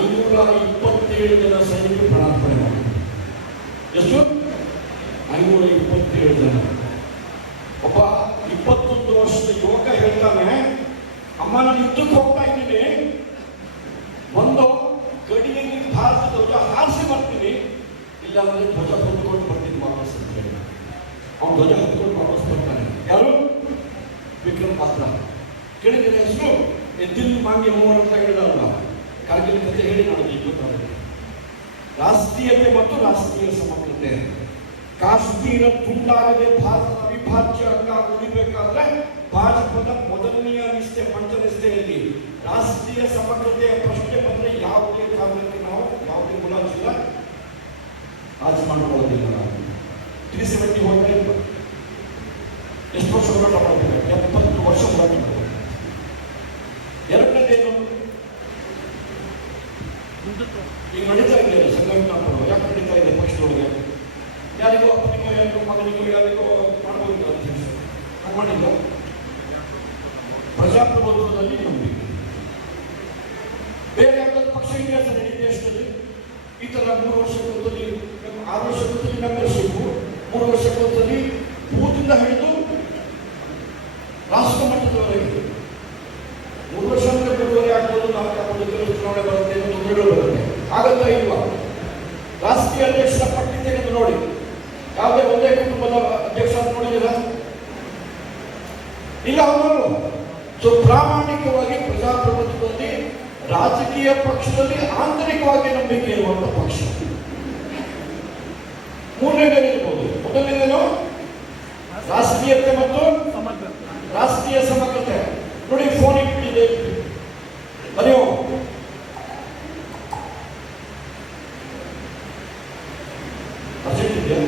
527 ಜನ ಸೈನಿಕರು ಪ್ರಾಣಾರ್ಪಣೆ ಮಾಡಿದ್ರು. ಎಷ್ಟು? 527 ಜನ. ಒಬ್ಬ 21 ವರ್ಷದ ಯುವಕ ಹೇಳ್ತಾನೆ, ಅಮ್ಮ ನಾನು ಯುದ್ಧಕ್ಕೆ ಹೋಗ್ತಾ ಇದ್ದೀನಿ, ಒಂದು ಗಡಿಯಲ್ಲಿ ಭಾರತ ಧ್ವಜ ಹಾರಿಸಿ ಬರ್ತೀನಿ, ಇಲ್ಲಾಂದ್ರೆ ಧ್ವಜ ಹೊಂದ್ಕೊಂಡು ಬರ್ತೀನಿ ವಾಪಸ್ ಅಂತ ಹೇಳಿ ಅವ್ನು ಧ್ವಜ ಹೊಂದ್ಕೊಂಡು ವಾಪಸ್ ಬರ್ತಾನೆ. ಯಾರು? ವಿಕ್ರಮ್ ಪಾತ್ರ. ಕೇಳಿದ್ರೆ ಹೆಸರು ದಿಲ್ ಮಾಂಗಿ ಮೂವರು ಅಂತ ಹೇಳಿದಾರಲ್ಲ, ಕಾರ್ಗಿಲ್ ಕಥೆ ಹೇಳಿ ಮಾಡೋದು ಗೊತ್ತಾಗುತ್ತೆ. ರಾಷ್ಟ್ರೀಯತೆ ಮತ್ತು ರಾಷ್ಟ್ರೀಯ ಸಮಗ್ರತೆ. ಕಾಶ್ಮೀರ ತುಂಡಾಗದೆ ಭಾರತದ ಅವಿಭಾಜ್ಯ ಅಂಗ ಉಳಿಬೇಕಾದ್ರೆ ಭಾಜಪದ ಮೊದಲನೆಯ ನಿಷ್ಠೆ ಪಂಚನಿಷ್ಠೆಯಲ್ಲಿ ರಾಷ್ಟ್ರೀಯ ಸಮಗ್ರತೆಯ ಪ್ರಶ್ನೆ ಬಂದರೆ ಯಾವುದೇ ಕಾರಣಕ್ಕೆ ನಾವು ಯಾವುದೇ ಮುಲಾಜಿಲ್ಲ, ರಾಜಿ ಮಾಡಿಕೊಳ್ಳೋದಿಲ್ಲ. ನಾವು 370 ಹೋಗ್ತಾ ಇತ್ತು. ಎಷ್ಟು ವರ್ಷ ಹೋರಾಟ ಮಾಡಬೇಕು? 70 ವರ್ಷ ಹೋರಾಟ ಮಾಡಬೇಕು. ಎರಡನೇದೇನು? ಈಗ ನಡೀತಾ ಇದೆ ಸಂಘಟನಾ ಪರ್ವ. ಯಾಕೆ ನಡೀತಾ ಇದೆ? ಪಕ್ಷದೊಳಗೆ ಯಾರಿಗೋ ಅಪ್ಪನಿಗೋ ಯಾರಿಗೋ ಮಗನಿಗೋ ಯಾರಿಗೋ ಮಾಡಬಹುದು ಅಧ್ಯಕ್ಷರು ಮಾಡಿಲ್ಲ. ಪ್ರಜಾಪ್ರಭುತ್ವದಲ್ಲಿ ನಂಬಿಕೆ. ಬೇರೆ ಯಾವುದಾದ್ರು ಪಕ್ಷ ಇತಿಹಾಸ ನಡೀತೆ ಅಷ್ಟಲ್ಲಿ ಈ ತರ 3 ವರ್ಷಕ್ಕೊಂದ್ಸಲಿ 6 ವರ್ಷಕ್ಕೊಂದ್ಸಲಿ ಮೆಂಬರ್ಶಿಪ್, 3 ವರ್ಷಕ್ಕೊಂದ್ಸಲಿ ಬೂತಿಂದ ಹಿಡಿದು ರಾಷ್ಟ್ರ ಮಟ್ಟದವರೆಗೆ 3 ವರ್ಷ ಅಂದ್ರೆ ಬಿಡುವರೆ ಆಗ್ಬೋದು, 4 ಆಗ್ಬೋದು, ಕೆಲವು ಚುನಾವಣೆ ಬರುತ್ತೆ, ತೊಂದರೆಗಳು ಬರುತ್ತೆ. ಆಗತ್ತಾ ಇಲ್ವಾ? ರಾಷ್ಟ್ರೀಯ ಅಧ್ಯಕ್ಷರ ಪಟ್ಟಿ ತೆಗೆದು ನೋಡಿ, ಯಾವುದೇ ಒಂದೇ ಕುಟುಂಬದ ಅಧ್ಯಕ್ಷ ಅಂತ ನೋಡಿದ್ದೀರಾ? ಇಲ್ಲ. ಅವರು ಸೊ ಪ್ರಾಮಾಣಿಕವಾಗಿ ಪ್ರಜಾಪ್ರಭುತ್ವದಲ್ಲಿ ರಾಜಕೀಯ ಪಕ್ಷದಲ್ಲಿ ಆಂತರಿಕವಾಗಿ ನಂಬಿಕೆ ಇರುವಂತ ಪಕ್ಷ. ಮೂರನೇದೇನಿರ್ಬೋದು? ಮೊದಲನೇದೇನು? ರಾಷ್ಟ್ರೀಯತೆ ಮತ್ತು ರಾಷ್ಟ್ರೀಯ ಸಮಗ್ರತೆ. ನೋಡಿ, ಫೋನ್ ಇಟ್ಟಿದೆ, ಬರೆಯೋ ಅರ್ಜೆಂಟ್ ಇದೆಯಾ?